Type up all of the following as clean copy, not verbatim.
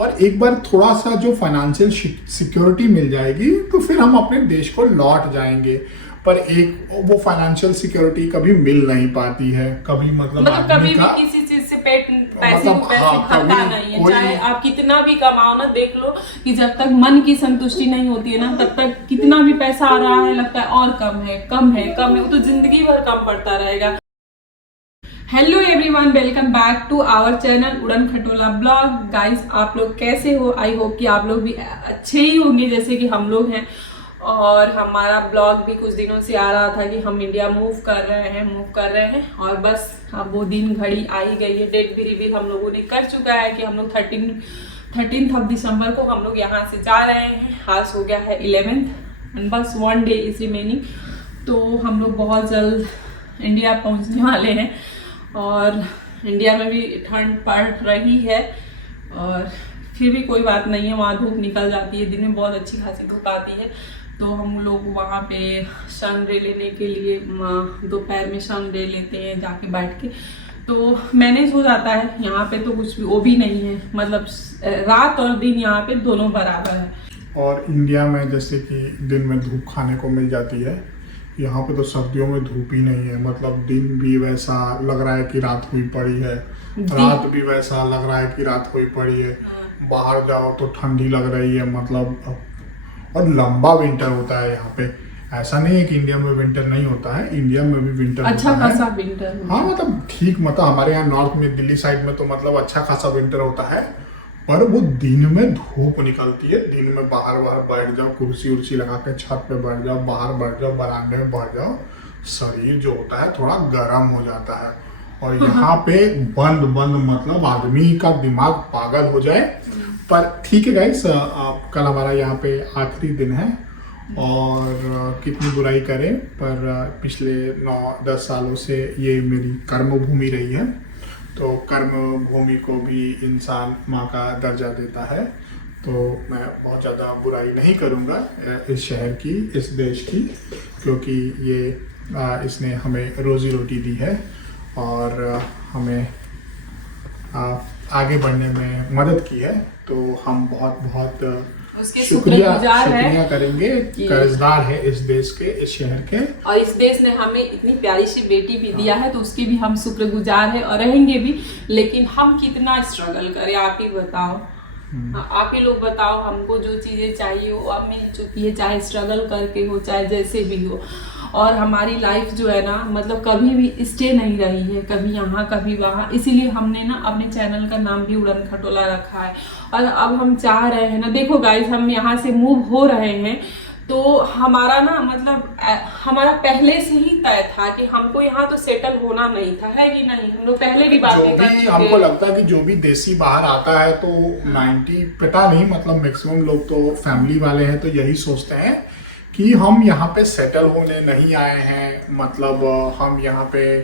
और एक बार थोड़ा सा जो फाइनेंशियल सिक्योरिटी मिल जाएगी तो फिर हम अपने देश को लौट जाएंगे। पर एक वो फाइनेंशियल सिक्योरिटी कभी मिल नहीं पाती है, कभी मतलब कभी भी किसी चीज से पैसे भरता नहीं है। चाहे आप कितना भी कमाओ ना, देख लो कि जब तक मन की संतुष्टि नहीं होती है ना, तब तक कितना भी पैसा आ रहा है लगता है और कम है कम है कम है, वो तो जिंदगी भर कम पड़ता रहेगा। Hello everyone, welcome back to our channel Udan Khatola blog. Guys, आप लोग कैसे हो? आई होप कि आप लोग भी अच्छे ही होंगे जैसे कि हम लोग हैं। और हमारा ब्लॉग भी कुछ दिनों से आ रहा था कि हम इंडिया मूव कर रहे हैं और बस अब वो दिन घड़ी आ ही गई है। डेट भी रिवील हम लोगों ने कर चुका है कि हम लोग 13 दिसंबर को हम लोग यहाँ से जा रहे हैं। आज हो गया है 11th एंड बस 1 डे इज रिमेनिंग। तो हम लोग बहुत जल्द इंडिया पहुँचने वाले हैं और इंडिया में भी ठंड पड़ रही है और फिर भी कोई बात नहीं है, वहाँ धूप निकल जाती है, दिन में बहुत अच्छी खासी धूप आती है। तो हम लोग वहाँ पे सन रे लेने के लिए दोपहर में सन रे लेते हैं जाके बैठ के, तो मैनेज हो जाता है। यहाँ पे तो कुछ भी वो भी नहीं है, मतलब रात और दिन यहाँ पे दोनों बराबर है। और इंडिया में जैसे कि दिन में धूप खाने को मिल जाती है, यहाँ पे तो सर्दियों में धूप ही नहीं है। मतलब दिन भी वैसा लग रहा है कि रात हुई पड़ी है, रात भी वैसा लग रहा है कि रात हुई पड़ी है। बाहर जाओ तो ठंडी लग रही है, मतलब और लंबा विंटर होता है यहाँ पे। ऐसा नहीं है कि इंडिया में विंटर नहीं होता है, इंडिया में भी विंटर अच्छा खासा विंटर। हाँ, मतलब ठीक, मतलब हमारे यहाँ नॉर्थ में दिल्ली साइड में तो मतलब अच्छा खासा विंटर होता है। पर वो दिन में धूप निकलती है, दिन में बाहर बैठ जाओ, कुर्सी उर्सी लगा के छत पे बैठ जाओ, बाहर बैठ जाओ, बरामदे में बैठ जाओ, शरीर जो होता है थोड़ा गर्म हो जाता है। और यहाँ पे बंद मतलब आदमी का दिमाग पागल हो जाए। पर ठीक है गाइस, कल हमारा यहाँ पे आखिरी दिन है और कितनी बुराई करें, पर पिछले 9-10 सालों से ये मेरी कर्म भूमि रही है। तो कर्म भूमि को भी इंसान माँ का दर्जा देता है। तो मैं बहुत ज़्यादा बुराई नहीं करूँगा इस शहर की, इस देश की, क्योंकि ये इसने हमें रोज़ी रोटी दी है और हमें आगे बढ़ने में मदद की है। तो हम बहुत उसके शुक्रिया करेंगे, कर्जदार है इस देश के, इस शहर के। और इस देश ने हमें इतनी प्यारी सी बेटी भी दिया है, तो उसके भी हम शुक्रगुजार हैं और रहेंगे भी। लेकिन हम कितना स्ट्रगल करें, आप ही बताओ, आप ही लोग बताओ। हमको जो चीजें चाहिए वो अब मिल चुकी है, चाहे स्ट्रगल करके हो, चाहे जैसे भी हो। और हमारी लाइफ जो है ना, मतलब कभी भी स्टे नहीं रही है, कभी यहाँ कभी वहाँ। इसीलिए हमने ना अपने चैनल का नाम भी उड़न खटोला रखा है। और अब हम चाह रहे हैं ना, देखो गाइस, हम यहाँ से मूव हो रहे हैं तो हमारा ना मतलब हमारा पहले से ही तय था कि हमको यहाँ तो सेटल होना नहीं था, है कि नहीं? हम लोग पहले भी बातें कर चुके। हमको लगता है कि जो भी देसी बाहर आता है तो 90 पता नहीं, मतलब मैक्सिमम लोग तो फैमिली वाले हैं तो यही सोचते हैं कि हम यहाँ पे सेटल होने नहीं आए हैं। मतलब हम यहाँ पे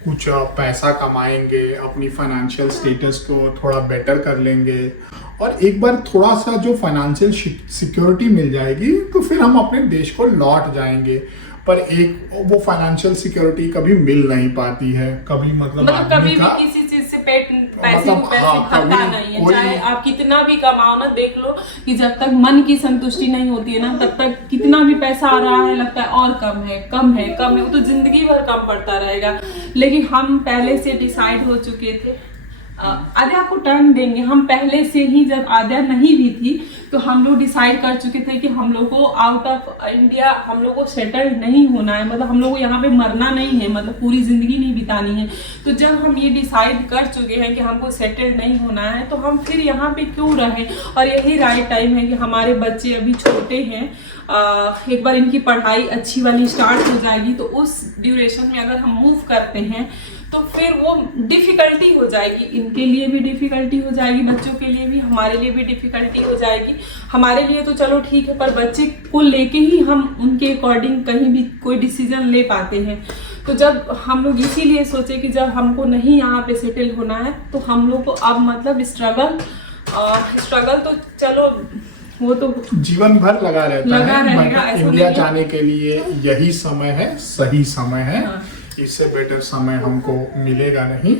कुछ पैसा कमाएंगे, अपनी फाइनेंशियल स्टेटस को थोड़ा बेटर कर लेंगे और एक बार थोड़ा सा जो फाइनेंशियल सिक्योरिटी मिल जाएगी तो फिर हम अपने देश को लौट जाएंगे। पर एक वो फाइनेंशियल सिक्योरिटी कभी मिल नहीं पाती है, कभी मतलब कभी भी किसी चीज से पैसे भरता नहीं है। चाहे आप कितना भी कमाओ ना, देख लो कि जब तक मन की संतुष्टि नहीं होती है ना, तब तक कितना भी पैसा आ रहा है लगता है और कम है कम है कम है, वो तो जिंदगी भर कम पड़ता रहेगा। लेकिन हम पहले से डिसाइड हो चुके थे। आद्या आपको टर्न देंगे। हम पहले से ही, जब आद्या नहीं भी थी तो हम लोग डिसाइड कर चुके थे कि हम लोग को आउट ऑफ इंडिया हम लोग को सेटल नहीं होना है, मतलब हम लोग को यहाँ पे मरना नहीं है, मतलब पूरी जिंदगी नहीं बितानी है। तो जब हम ये डिसाइड कर चुके हैं कि हमको सेटल नहीं होना है तो हम फिर यहाँ पे क्यों रहें। और यही राइट टाइम है कि हमारे बच्चे अभी छोटे हैं, एक बार इनकी पढ़ाई अच्छी वाली स्टार्ट हो जाएगी तो उस ड्यूरेशन में अगर हम मूव करते हैं तो फिर वो डिफिकल्टी हो जाएगी, इनके लिए भी डिफिकल्टी हो जाएगी, बच्चों के लिए भी, हमारे लिए भी डिफिकल्टी हो जाएगी। हमारे लिए तो चलो ठीक है, पर बच्चे को लेके ही हम उनके अकॉर्डिंग कहीं भी कोई डिसीजन ले पाते हैं। तो जब हम लोग इसीलिए सोचे कि जब हमको नहीं यहाँ पे सेटल होना है तो हम लोग को अब मतलब स्ट्रगल तो चलो वो तो जीवन भर लगा रहेगा। इंडिया जाने के लिए यही समय है, सही समय है। इससे बेटर समय हमको मिलेगा नहीं।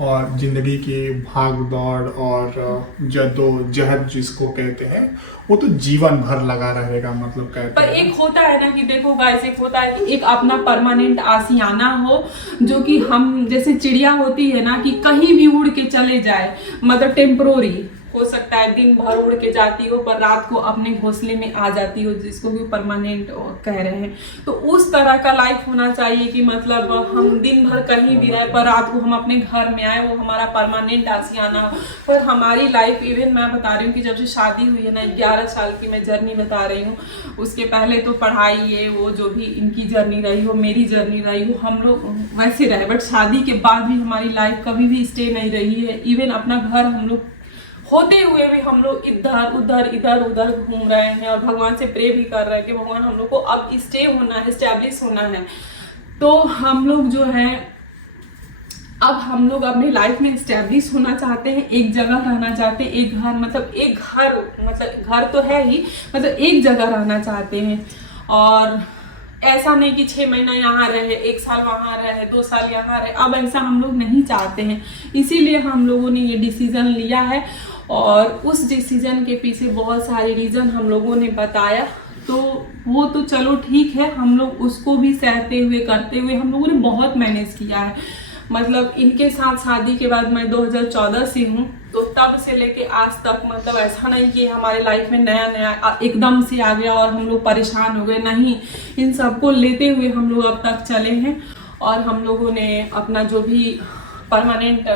और ज़िंदगी की भाग दौड़ और जद्दोजहद जिसको कहते हैं वो तो जीवन भर लगा रहेगा, मतलब कहते पर हैं। एक होता है ना कि देखो गाइस, एक होता है कि एक अपना परमानेंट आशियाना हो, जो कि हम जैसे चिड़िया होती है ना कि कहीं भी उड़ के चले जाए, मतलब टेम्पोररी हो सकता है, दिन भर उड़ के जाती हो पर रात को अपने घोंसले में आ जाती हो, जिसको भी परमानेंट कह रहे हैं। तो उस तरह का लाइफ होना चाहिए कि मतलब हम दिन भर कहीं भी रहे पर रात को हम अपने घर में आए, वो हमारा परमानेंट आशियाना हो। पर हमारी लाइफ, इवन मैं बता रही हूँ कि जब से शादी हुई है ना, 11 साल की मैं जर्नी बता रही हूँ, उसके पहले तो पढ़ाई है, वो जो भी इनकी जर्नी रही हो, मेरी जर्नी रही हो, हम लोग वैसे रहे, बट शादी के बाद भी हमारी लाइफ कभी भी स्टे नहीं रही है। इवन अपना घर हम लोग होते हुए भी हम लोग इधर उधर घूम रहे हैं और भगवान से प्रे भी कर रहे हैं कि भगवान हम लोग को अब स्टे होना है, एस्टेब्लिश होना है। तो हम लोग जो है, अब हम लोग अपनी लाइफ में एस्टेब्लिश होना चाहते हैं, एक जगह रहना चाहते हैं, एक घर, मतलब घर तो है ही, मतलब एक जगह रहना चाहते हैं। और ऐसा नहीं कि 6 महीना यहाँ रहे, 1 साल वहाँ रहे, 2 साल यहाँ रहे, अब ऐसा हम लोग नहीं चाहते हैं। इसीलिए हम लोगों ने ये डिसीजन लिया है और उस डिसीजन के पीछे बहुत सारे रीज़न हम लोगों ने बताया। तो वो तो चलो ठीक है, हम लोग उसको भी सहते हुए करते हुए हम लोगों ने बहुत मैनेज किया है। मतलब इनके साथ शादी के बाद मैं 2014 से हूँ, तो तब से लेके आज तक मतलब ऐसा नहीं कि हमारे लाइफ में नया नया एकदम से आ गया और हम लोग परेशान हो गए, नहीं। इन सबको लेते हुए हम लोग अब तक चले हैं और हम लोगों ने अपना जो भी परमानेंट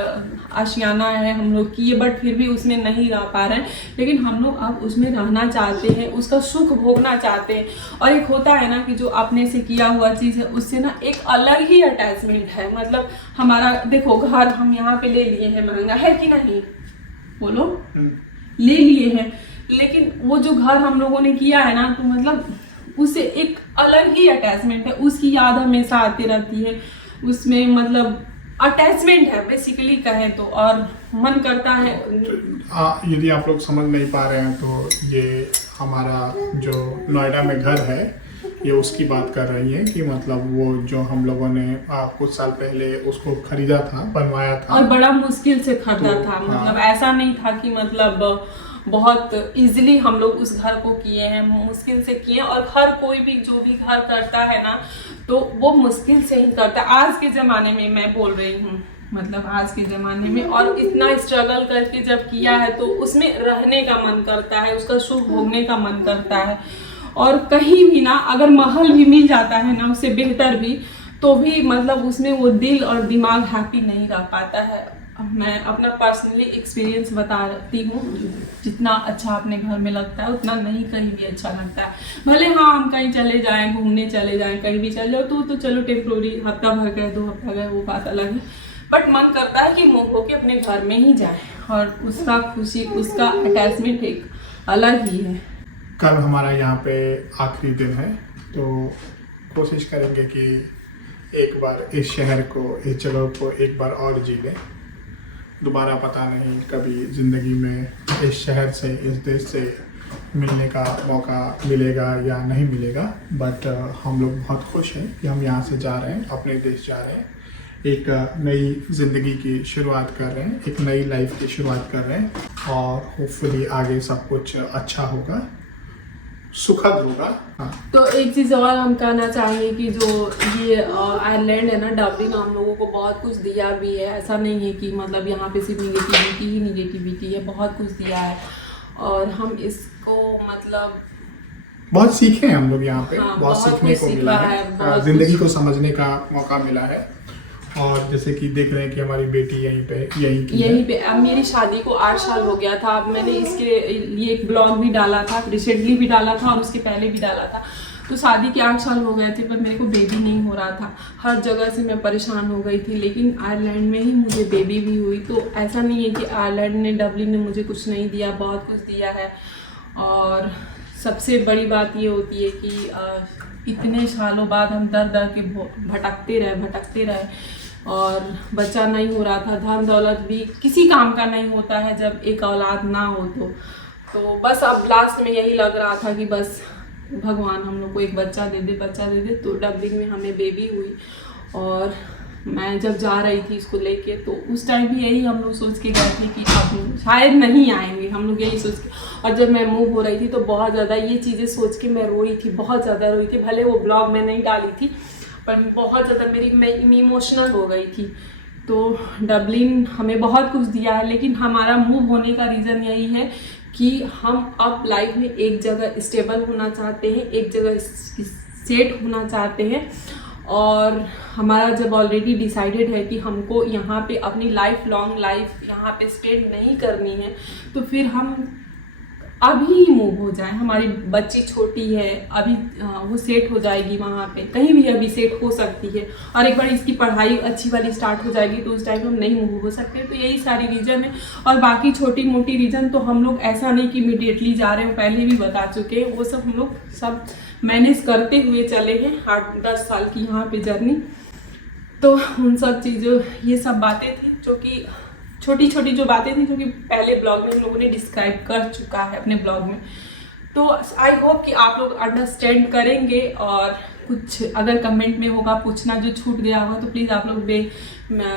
आशियाना है हम लोग किए, बट फिर भी उसमें नहीं रह पा रहे हैं। लेकिन हम लोग अब उसमें रहना चाहते हैं, उसका सुख भोगना चाहते हैं। और एक होता है ना कि जो अपने से किया हुआ चीज़ है उससे ना एक अलग ही अटैचमेंट है। मतलब हमारा देखो, घर हम यहाँ पे ले लिए हैं, महंगा है कि नहीं, बोलो, ले लिए हैं, लेकिन वो जो घर हम लोगों ने किया है ना, तो मतलब उससे एक अलग ही अटैचमेंट है, उसकी याद हमेशा आती रहती है, उसमें मतलब अटैचमेंट है बेसिकली कहें तो। और मन करता है, यदि आप लोग समझ नहीं पा रहे हैं तो ये हमारा जो नोएडा में घर है, ये उसकी बात कर रही है कि मतलब वो जो हम लोगों ने कुछ साल पहले उसको खरीदा था, बनवाया था, और बड़ा मुश्किल से खरीदा था। मतलब ऐसा नहीं था कि मतलब बहुत इजीली हम लोग उस घर को किए हैं, मुश्किल से किए। और हर कोई भी जो भी घर करता है ना, तो वो मुश्किल से ही करता है। आज के ज़माने में मैं बोल रही हूँ, मतलब आज के ज़माने में, और इतना स्ट्रगल करके जब किया है तो उसमें रहने का मन करता है, उसका सुख भोगने का मन करता है। और कहीं भी ना अगर महल भी मिल जाता है ना, उससे बेहतर भी, तो भी मतलब उसमें वो दिल और दिमाग हैप्पी नहीं रह पाता है। मैं अपना पर्सनली एक्सपीरियंस बताती हूँ, जितना अच्छा अपने घर में लगता है उतना नहीं कहीं भी अच्छा लगता है। भले हाँ हम कहीं चले जाएं, घूमने चले जाएं, कहीं भी चले जाओ तो चलो टेम्प्रोरी, हफ्ता भर गए, 2 हफ्ता गए, वो बात अलग है। बट मन करता है कि मूव होके अपने घर में ही जाए, और उसका खुशी, उसका अटैचमेंट एक अलग ही है। कल हमारा यहाँ पे आखिरी दिन है, तो कोशिश करेंगे कि एक बार इस शहर को, इस जगह को एक बार और जी लें। दोबारा पता नहीं कभी ज़िंदगी में इस शहर से, इस देश से मिलने का मौका मिलेगा या नहीं मिलेगा। बट हम लोग बहुत खुश हैं कि हम यहाँ से जा रहे हैं, अपने देश जा रहे हैं, एक नई ज़िंदगी की शुरुआत कर रहे हैं, एक नई लाइफ की शुरुआत कर रहे हैं, और होपफुली आगे सब कुछ अच्छा होगा, सुखद होगा। हाँ। तो एक चीज़ और हम कहना चाहेंगे कि जो ये आयरलैंड है ना, डबलिन हम लोगों को बहुत कुछ दिया भी है। ऐसा नहीं है कि मतलब यहाँ पे सिर्फ निगेटिविटी ही निगेटिविटी है, बहुत कुछ दिया है। और हम इसको मतलब बहुत सीखे हैं हम लोग यहाँ पे। हाँ, बहुत सीखने को मिला है, जिंदगी को समझने का मौका मिला है। और जैसे कि देख रहे हैं कि हमारी बेटी यहीं पे अब मेरी शादी को 8 साल हो गया था। अब मैंने इसके लिए एक ब्लॉग भी डाला था, रिसेंटली भी डाला था और उसके पहले भी डाला था। तो शादी के 8 साल हो गए थे, पर मेरे को बेबी नहीं हो रहा था। हर जगह से मैं परेशान हो गई थी, लेकिन आयरलैंड में ही मुझे बेबी भी हुई। तो ऐसा नहीं है कि आयरलैंड ने, डबलिन ने मुझे कुछ नहीं दिया, बहुत कुछ दिया है। और सबसे बड़ी बात ये होती है कि इतने सालों बाद हम दर दर के भटकते रहे और बच्चा नहीं हो रहा था। धन दौलत भी किसी काम का नहीं होता है जब एक औलाद ना हो तो बस अब लास्ट में यही लग रहा था कि बस भगवान हम लोग को एक बच्चा दे दे। तो डबलिन में हमें बेबी हुई और मैं जब जा रही थी इसको लेके, तो उस टाइम भी यही हम लोग सोच के गए थे कि अब शायद नहीं आएंगे, हम लोग यही सोच के। और जब मैं मूव हो रही थी तो बहुत ज़्यादा ये चीज़ें सोच के मैं रोई थी, बहुत ज़्यादा रोई थी। भले वो ब्लॉग में नहीं डाली थी पर बहुत ज़्यादा मैं इमोशनल हो गई थी। तो डबलिन हमें बहुत कुछ दिया है, लेकिन हमारा मूव होने का रीज़न यही है कि हम अब लाइफ में एक जगह स्टेबल होना चाहते हैं, एक जगह सेट होना चाहते हैं। और हमारा जब ऑलरेडी डिसाइडेड है कि हमको यहाँ पे अपनी लॉन्ग लाइफ यहाँ पे स्पेंड नहीं करनी है, तो फिर हम अभी ही मूव हो जाए। हमारी बच्ची छोटी है, अभी वो सेट हो जाएगी वहाँ पे, कहीं भी अभी सेट हो सकती है। और एक बार इसकी पढ़ाई अच्छी वाली स्टार्ट हो जाएगी तो उस टाइम हम नहीं मूव हो सकते। तो यही सारी रीज़न है। और बाकी छोटी मोटी रीज़न तो हम लोग ऐसा नहीं कि इमीडिएटली जा रहे हैं, पहले भी बता चुके हैं, वो सब हम लोग सब मैनेज करते हुए चले हैं 8-10 साल की यहाँ पे जर्नी। तो उन सब चीज़ों, ये सब बातें थी जो कि छोटी छोटी जो बातें थी जो कि पहले ब्लॉग में हम लोगों ने डिस्क्राइब कर चुका है अपने ब्लॉग में। तो आई होप कि आप लोग अंडरस्टैंड करेंगे। और कुछ अगर कमेंट में होगा पूछना जो छूट गया होगा तो प्लीज़ आप लोग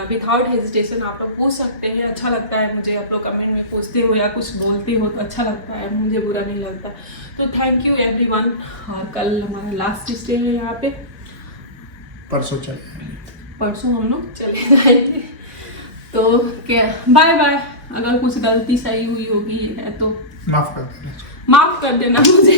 विदाउट हेजिटेशन आप लोग पूछ सकते हैं। अच्छा लगता है मुझे आप लोग कमेंट में पूछते हो या कुछ बोलते हो तो अच्छा लगता है, मुझे बुरा नहीं लगता। तो थैंक यू एवरीवन। और कल हमारा लास्ट स्टे है यहाँ पे, परसों हम लोग चले जाएंगे। तो क्या, बाय बाय। अगर कुछ गलती सही हुई होगी है तो माफ कर देना मुझे।